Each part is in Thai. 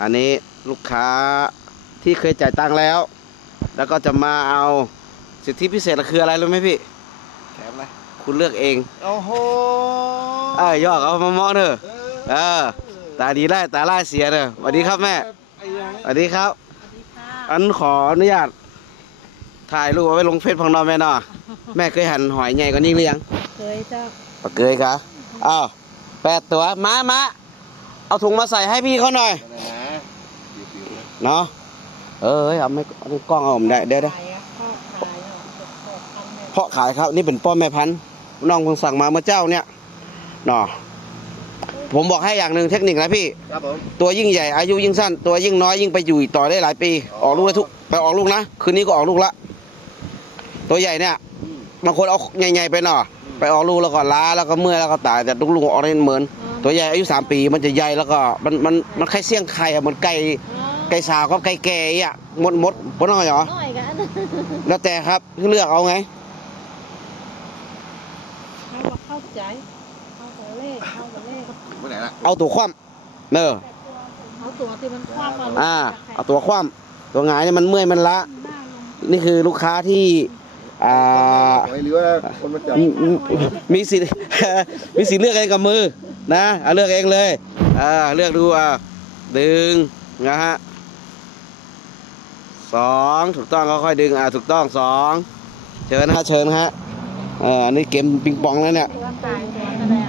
อันนี้ลูกค้าที่เคยจ่ายตังค์แล้ว แล้วก็จะมาเอาสิทธิพิเศษคืออะไรรู้ไหมพี่ แถมอะไร คุณเลือกเอง โอ้โหเอ้ยยอกเอามามองเถอะเออ ตาดีได้ตาล่าเสียเถอะสวัสดีครับแม่ไอ้ยังสวัสดีครับ อันขออนุญาตถ่ายรูปเอาไว้ลงเฟซพังนอนแม่เนาะแม่เคยหั่นหอยใหญ่กว่านี้หรือยัง เคยเจ้าปะเกยกะอ้าวแปดตัว มามาเอาถุงมาใส่ให้พี่เขาหน่อย นั่นนะปิวๆนะ เนาะเออเอ้ยเอาไม่เอากล้องเอาผมได้เดี๋ยวเดี๋ยวขายอะพ่อขายอะพ่อทำเนี่ยเพาะขายครับนี่เป็นป้อแม่พันธุ์น้องเพิ่งสั่งมาเมื่อเจ้าเนี่ยเนาะผมบอกให้อย่างหนึ่งเทคนิคนะพี่ครับผมตัวยิ่งใหญ่อายุยิ่งสั้น ตัวยิ่งน้อยยิ่งไปอยู่ต่อได้หลายปี ออกลูกได้ทุกไปออกลูกนะคืนนี้ก็ออกลูกละตัวใหญ่เนี่ยอืมบางคนเอาใหญ่ๆไปหน่อไปออกลูกแล้วก็ล้าแล้วก็เมื่อยแล้วก็ตายแต่ลูกๆออกได้เหมือน ตัวใหญ่อายุสามปีมันจะใหญ่แล้วก็มันมันมันคล้ายเสี่ยงไข่อะเหมือนไก่ ไก่สาวกับไก่แก่อะมดมดมดน้อยเหรอน้อยกันแล้วแต่ครับเลือกเอาไงเขาบอกเข้าใจเข้ากับเลขเข้ากับเลขถึงไปไหนละเอาตัวคว่ำเนอเอาตัวที่มันคว่ำมาอ่าเอาตัวคว่ำตัวหงายเนี่ยมันเมื่อยมันละ นี่คือลูกค้าที่อ่าไว้หรือว่าคนมาจับมีมีมีสิทธิ์มีสิทธิ์เลือกเองกับมือนะเอาเลือกเองเลยอ่าเลือกดูอ่าดึงนะฮะ สองถูกต้องก็ค่อยดึงอ่าถูกต้องสองเชิญนะฮะเชิญฮะเอ่านี่เกมปิงปองแล้วเนี่ยตัวตายตัวนั่นแหละ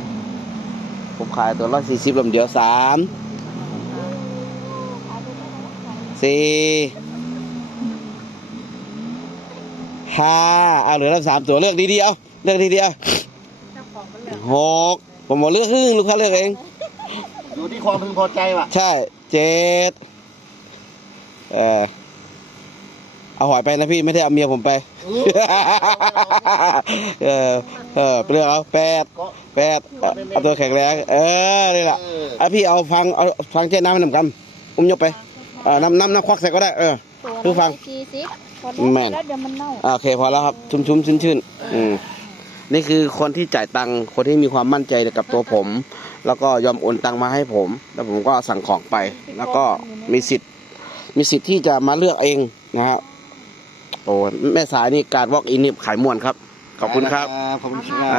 ผมขายตัวละสี่สิบลำเดียวสามสี่ห้าเอาเหลือแล้วสามตัวเลือกดีๆเอาเลือกดีๆเอาเจ้าของมันเหลือหกผมบอกเลือกครึ่งลูกค้าเลือกเองอยู่ที่ความพึงพอใจว่ะ ใช่เจ็ดเออ เอาหอยไปนะพี่ไม่ได้เอาเมียผมไป เออเออเปลือกเอาแปดก็แปดเอาเอาตัวแข็งแรงเออนี่แหละเอออะพี่เอาฟังเอาฟังเจ๊น้ำให้หนึ่งกำอุ้มยกไปเออน้ำน้ำน้ำควักใส่ก็ได้เออคือฟังสี่สิบพอแม่นแล้วเดี๋ยวมันเน่าอะโอเคพอแล้วครับชุ่มชุ่มชื่นชื่นอืมนี่คือคนที่จ่ายตังค์คนที่มีความมั่นใจกับตัวผม แล้วก็ยอมโอนตังค์มาให้ผม แล้วผมก็สั่งของไป แล้วก็มีสิทธิ์มีสิทธิ์ที่จะมาเลือกเองนะฮะ โอ้แม่สายนี่การวอล์กอินนี่ขายม่วนครับ ขอบคุณครับ ขอบคุณครับ